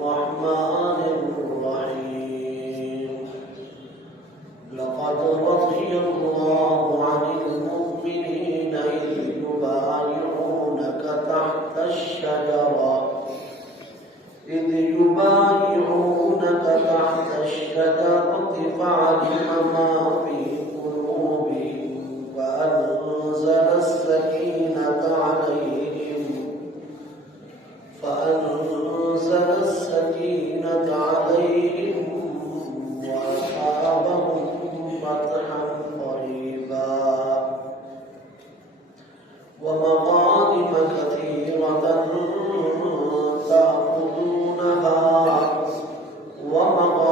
الرحمن الرحيم لقد رضي الله عن المؤمنين إذ يبايعونك تحت الشجرة فعلم ما في قلوبهم فأنزل السكينة عليهم وأصابهم فتحا قريبا ومغانم كثيرة تأخذونها وكان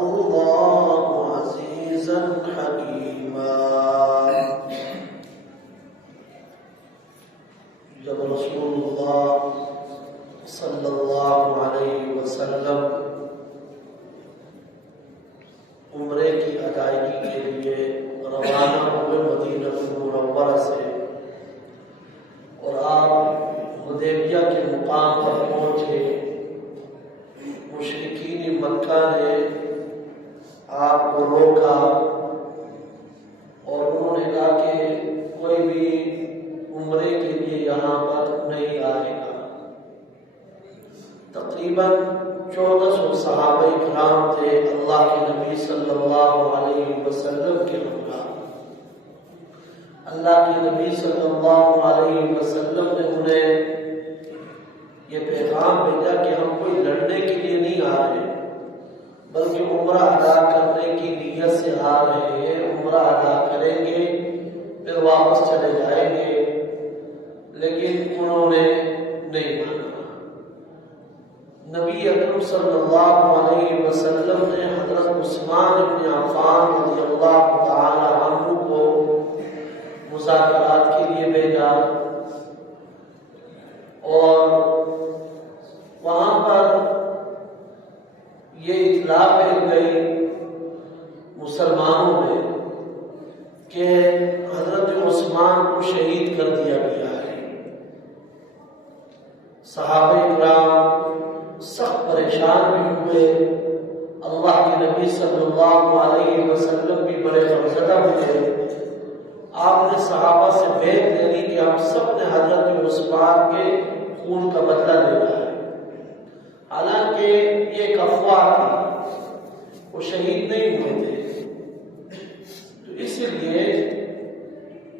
الله عزيزا حكيما. جب رسول اللہ صلی اللہ علیہ وسلم عمرے کی ادائیگی کے لیے روانہ ہوئے مدینہ منورہ سے اور آپ حدیبیہ کے مقام پر پہنچے، مشرکین مکہ نے آپ کو روکا اور انہوں نے کہا کہ کوئی بھی عمرے کے لیے یہاں پر نہیں آئے گا. تقریباً 1400 صحابہ کرام تھے اللہ کے نبی صلی اللہ علیہ وسلم کے ہمراہ. اللہ کے نبی صلی اللہ علیہ وسلم نے انہیں یہ پیغام بھیجا کہ ہم کوئی لڑنے کے لیے نہیں آ رہے بلکہ عمرہ ادا کرنے کی نیت سے آ رہے ہیں. عمرہ ادا کریں گے پھر واپس چلے جائیں گے، لیکن انہوں نے نہیں مانا. نبی اکرم صلی اللہ علیہ وسلم نے حضرت عثمان بن عفان رضی اللہ تعالی عنہ کو مذاکرات کے لیے بھیجا اور وہاں پر یہ اطلاع پھیل گئی مسلمانوں میں کہ حضرت عثمان کو شہید کر دیا گیا ہے. صحابہ کرام سخت پریشان بھی ہوئے. اللہ کے نبی صلی اللہ علیہ وسلم بھی بڑے غمزدہ ہوئے. آپ نے صحابہ سے بھیج دے دی کہ ہم سب نے حضرت عثمان کے خون کا بدلہ لینا ہے. حالانکہ یہ ایک افواہ تھی، وہ شہید نہیں ہوئے تھے. تو اسی لیے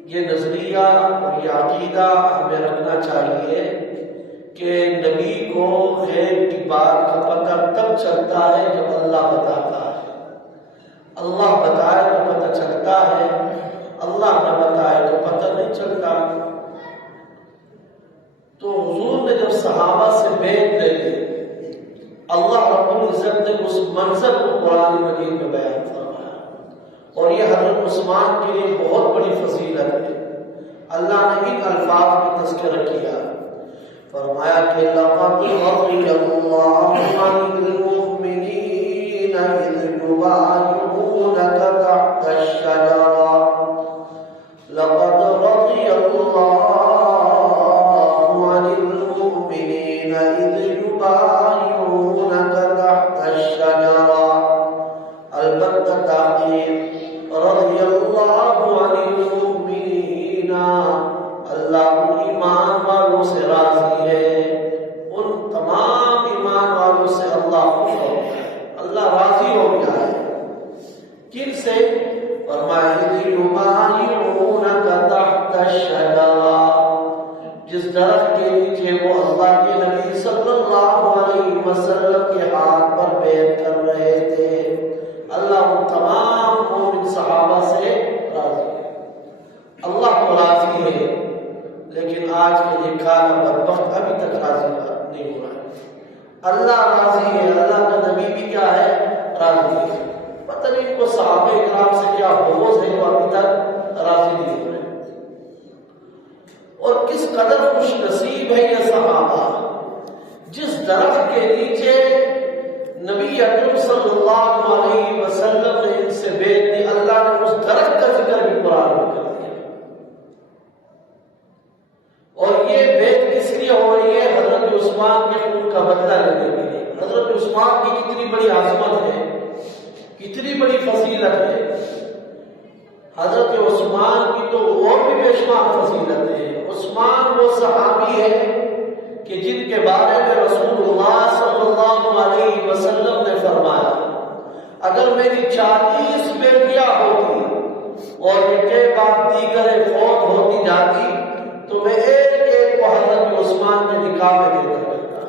یہ نظریہ اور یہ عقیدہ ہمیں رکھنا چاہیے کہ نبی کو غیب کی بات کا پتہ تب چلتا ہے جب اللہ بتاتا ہے. اللہ بتائے تو پتہ چلتا ہے، اللہ نہ بتائے تو پتہ نہیں چلتا. تو حضور نے جب صحابہ سے بھیج دے دی، اللہ رب العزت نے اس منظر کو قرآن مجید میں بیان فرمایا اور یہ حضرت عثمان کے لیے بہت بڑی فضیلت ہے. اللہ نے ان الفاظ میں تذکرہ کیا، فرمایا کہ لقد رضي الله عن المؤمنين إذ يبايعونك تحت الشجرة لقد رضي الله عن المؤمنين إذ يبايعونك تحت الشجرة. البتہ تاکید رضی اللہ عن المؤمنین، اللہ ان ایمان والوں سے راضی ہے. ان تمام ایمان والوں سے اللہ خوش ہو گیا ہے، اللہ راضی ہو گیا ہے. کن سے؟ فرمایا اذ یبایعونک تحت الشجرہ، جس درخت کے نیچے وہ اللہ کے نبی صلی اللہ علیہ وسلم کے ہاتھ پر بیعت کر رہے تھے. اللہ ان تمام مومن صحابہ سے راضی ہے. اللہ تو راضی ہے، لیکن آج کا یہ کالا بدبخت ابھی تک راضی نہیں ہو رہا ہے. اللہ راضی ہے، اللہ کا نبی بھی کیا ہے؟ راضی ہے. پتہ نہیں ان کو صحابہ کرام سے کیا بغض ہے، وہ ابھی تک راضی نہیں ہو رہے. اور کس قدر خوش نصیب ہے یہ صحابہ جس درخت کے نیچے نبی اکرم صلی اللہ علیہ وسلم نے ان سے بیعت دی. اللہ نے اس بڑی عظمت ہے، کتنی بڑی فضیلت ہے۔ حضرت عثمان کی تو اور بھی بے شمار فضیلت ہے۔ عثمان وہ صحابی ہے کہ جن کے بارے میں رسول اللہ صلی اللہ علیہ وسلم نے فرمایا اگر میری 40 بیٹیاں ہوتی اور ان کے بعد دیگر فوت ہوتی جاتی تو میں ایک ایک کو حضرت عثمان کے نکاح میں دیتا کرتا۔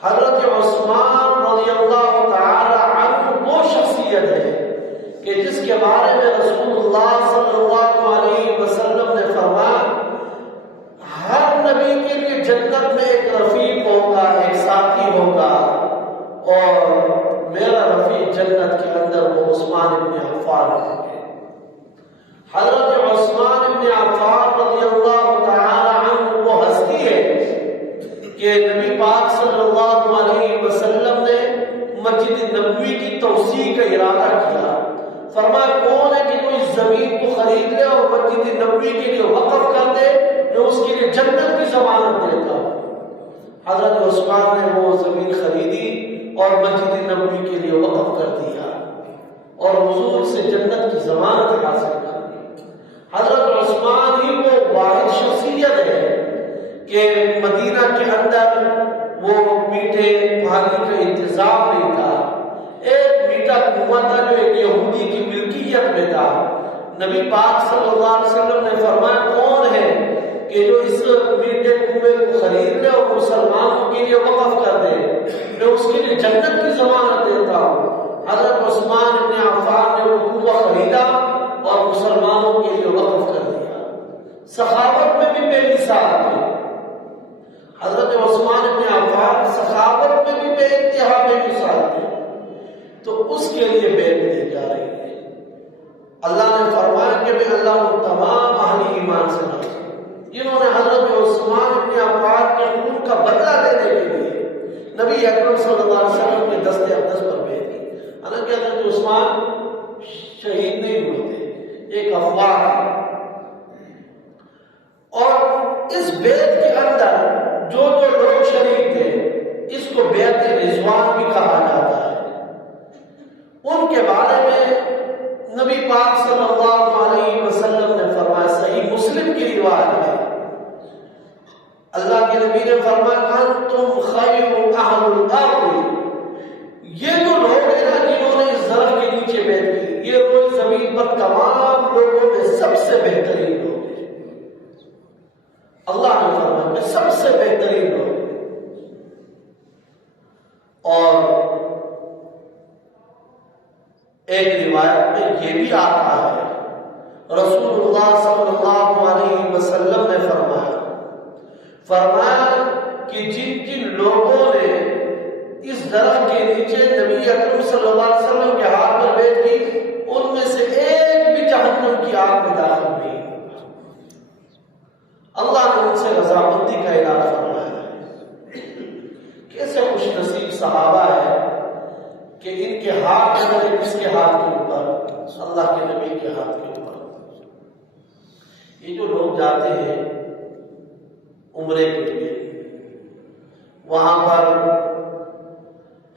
حضرت عثمان رضی اللہ تعالی عنہ وہ شخصیت ہے کہ جس کے بارے میں رسول اللہ صلی اللہ علیہ وسلم نے فرمایا ہر نبی کے لیے جنت میں ایک رفیق ہوگا، ایک ساتھی ہوگا، اور میرا رفیق جنت کے اندر وہ عثمان ابن عفان ہے۔ حضرت عثمان ابن عفان رضی اللہ تعالی عنہ وہ ہستی ہے کہ نبی پاک صلی اللہ علیہ وسلم نے مسجد نبوی کی توسیع کا ارادہ کیا۔ فرمایا کون ہے کہ کوئی زمین کو خرید لے اور مسجد نبوی کے لیے وقف کر دے، میں اس کے لیے جنت کی ضمانت دیتا ہوں۔ حضرت عثمان نے وہ زمین خریدی اور مسجد نبوی کے لیے وقف کر دیا اور حضور سے جنت کی ضمانت حاصل کر دی۔ حضرت عثمان ہی وہ واحد شخصیت ہے کہ مدینہ کے اندر وہ میٹھے پانی کا انتظام نہیں تھا، ایک میٹھا کنواں تھا جو ایک یہودی کی ملکیت میں تھا۔ نبی پاک صلی اللہ علیہ وسلم نے فرمایا کون ہے کہ جو اس میٹھے کنویں کو خرید لے اور مسلمانوں کے لیے وقف کر دے، میں اس کے لیے جنت کی ضمانت دیتا ہوں۔ حضرت عثمان ابن عفان نے وہ کنواں خریدا اور مسلمانوں کے لیے وقف کر دیا۔ سخاوت میں بھی بے مثال تھے حضرت عثمان ابن عفان، سخاوت میں بھی بے انتہا بے مثال تھے، تو اس کے لیے بیعت دی جا رہی ہے۔ اللہ نے فرمایا کہ میں اللہ ان تمام اہل ایمان سے ناراض ہوں جنہوں نے حضرت عثمان ابن عفان کے خون کا بدلہ لینے کے لیے نبی اکرم صلی اللہ علیہ وسلم کے دست اقدس پر بیعت کی۔ حالانکہ حضرت عثمان شہید نہیں ہوئے تھے، ایک افواہ ہے۔ اور اس بیعت کے اندر جو لوگ شریک تھے اس کو بیعت رضوان بھی کہا جاتا ہے۔ ان کے بارے میں نبی پاک صلی اللہ علیہ وسلم نے فرمایا، صحیح مسلم کی روایت ہے، اللہ کے نبی نے فرمایا انتم خیر اہل الارض، یہ جو لوگ ہیں نا جنہوں نے اس درخت کے نیچے بیٹھ کی، یہ روز زمین پر تمام لوگوں میں سب سے بہترین لوگ ہیں۔ اللہ نے فرمایا کہ سب سے بہترین لوگ ہیں۔ اور ایک روایت میں یہ بھی آتا ہے رسول اللہ صلی اللہ علیہ وسلم نے فرمایا کہ جن جن لوگوں نے اس درخت کے نیچے نبی اکرم صلی اللہ علیہ وسلم کے ہاتھ پر بیٹھ کی ان میں سے ایک بھی جہنم کی آگ میں داخل نہیں ہوگا۔ اللہ نے ان سے رضامندی کا اعلان فرمایا ہے۔ کیسے خوش نصیب صحابہ ہے کہ ان کے ہاتھ میں کس کے ہاتھ کے اوپر؟ اللہ کے نبی کے ہاتھ کے اوپر۔ یہ جو لوگ جاتے ہیں عمرے کے لیے، وہاں پر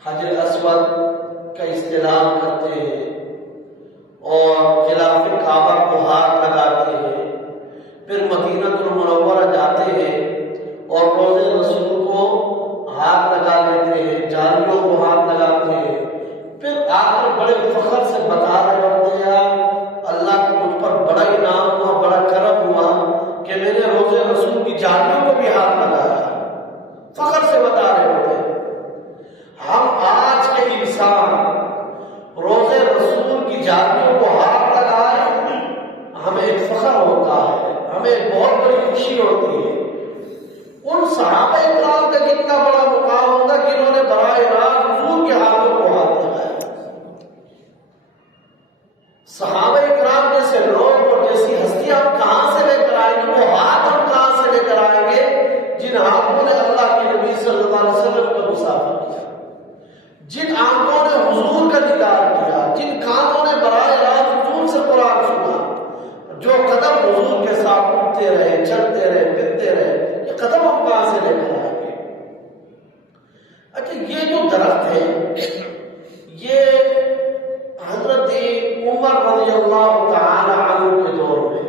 حجر اسود کا استلام کرتے ہیں اور خلاف کعبہ کو ہاتھ لگاتے ہیں، پھر مدینہ المنورہ جاتے ہیں اور روضے رسول کو ہاتھ لگا لیتے ہیں، جاریوں کو ہاتھ لگاتے ہیں، پھر آ کر بڑے فخر سے بتا رہے ہوتے ہیں اللہ کا مجھ پر بڑا انعام ہوا، بڑا کرم ہوا کہ میں نے روضے رسول کی جاریوں کو بھی ہاتھ لگایا، فخر سے بتا رہے ہوتے ہیں۔ ہم آج کے انسان روضے رسول کی جاریوں کو ہاتھ لگائے، ہمیں ایک فخر ہوتا ہے، ہمیں بہت بڑی خوشی ہوتی ہے۔ ان صحابہ کرام کا کتنا بڑا مقام ہوگا کہ انہوں نے براہ راست حضور کے ہاتھوں کو ہاتھ لگایا۔ صحابہ کرام جیسے لوگ اور جیسی ہستی ہم کہاں سے لے کر آئیں گے؟ وہ ہاتھ ہم کہاں سے لے کر آئیں گے جن ہاتھوں نے اللہ کے نبی صلی اللہ علیہ وسلم کا مسافر کیا، جن آنکھوں نے حضور کا دیدار کیا، جن کانوں نے براہ راست حضور سے قرآن سنا، جو قدم حضور کے ساتھ اٹھتے رہے، چلتے رہے، پھرتے رہے، یہ قدم ہم کہاں سے لے کر آئیں گے؟ اچھا، یہ جو درخت ہے عمر رضی اللہ تعالی عنہ کے دور میں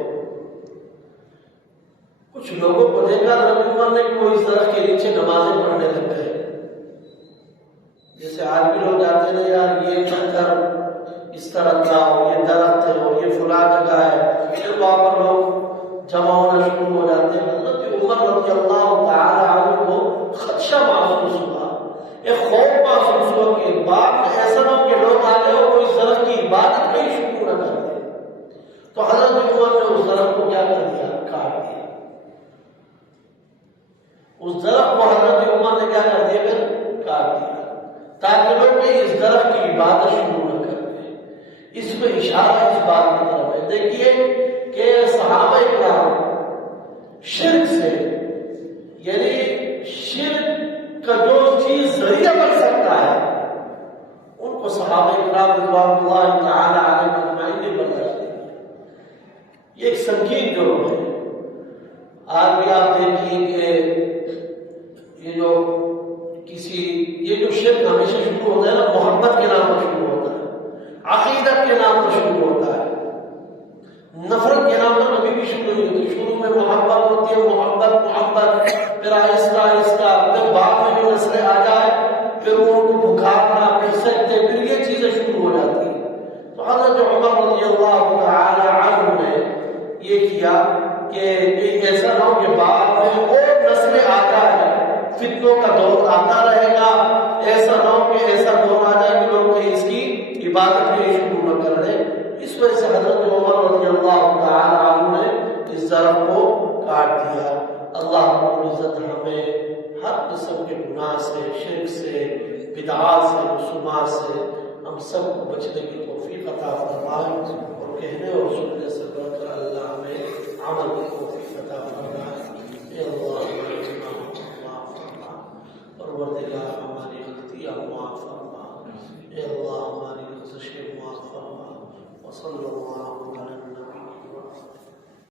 کچھ لوگوں کو دیکھا حضرت عمر نے کہ وہ اس درخت کے نیچے نمازیں پڑھنے لگ گئے. جیسے آج بھی لوگ جاتے ہیں یار یہ چکر اس طرح کا ہو، یہ درخت ہے ہو، یہ فلاں جگہ ہے، پھر وہاں پر لوگ جمع ہونا شروع ہو جاتے ہیں. حضرت عمر رضی اللہ تعالی عنہ کو خدشہ محسوس ہوا، ایک خوف محسوس ہوا کہ بعد میں ایسا نہ ہو کہ لوگ آ گئے اور اس درخت کی عبادت کا ہی شروع نہ کر دیں. تو حضرت عمر نے اس درخت کو کیا کر دیا؟ کاٹ دیا. اس درخت کو حضرت عمر نے کیا کر دیا؟ پھر کاٹ دیا تاکہ لوگ اس درخت کی عبادت شروع نہ کر دیں. اس میں اشارہ اس بات کی طرف ہے. دیکھیے کہ صحابہ کرام شرک سے، یعنی شرک کا جو چیز ذریعہ بن سکتا ہے ان کو صحابہ کرام رضوان اللہ تعالی علیہم اجمعین نے برداشت کیا. یہ ایک سنگین جرم ہے. آج بھی آپ دیکھیے کہ یہ جو شرک ہمیشہ شروع ہوتا ہے نا، محبت کے نام پر شروع ہوتا ہے، عقیدت کے نام پر شروع ہوتا ہے، نفرت کے نام پر کبھی بھی شروع نہیں ہوتی. شروع میں محبت ہوتی ہے، محبت پھر آہستہ آہستہ، پھر بعد میں جو نسلیں آ جائے پھر ان کو بکھارنا، پھر سجدے، پھر یہ چیزیں شروع ہو جاتی ہیں. تو حضرت عمر رضی اللہ تعالی عنہ نے یہ کیا کہ ایسا نہ ہو کہ بعد میں اور نسلیں آ جائے، فتنوں کا دور آتا رہے گا. ایسا نہ ہو کہ ایسا دور آ جائے کہ لوگ اس کی عبادت بھی شروع نہ کر دیں. اس وجہ سے حضرت عمر رضی اللہ تعالی عنہ نے اس درخت کو کاٹ دیا. اللہ رب العزت ہمیں ہر قسم کے گناہ سے، شرک سے، بدعات سے، رسومات سے ہم سب کو بچنے کی توفیق عطا فرمائے.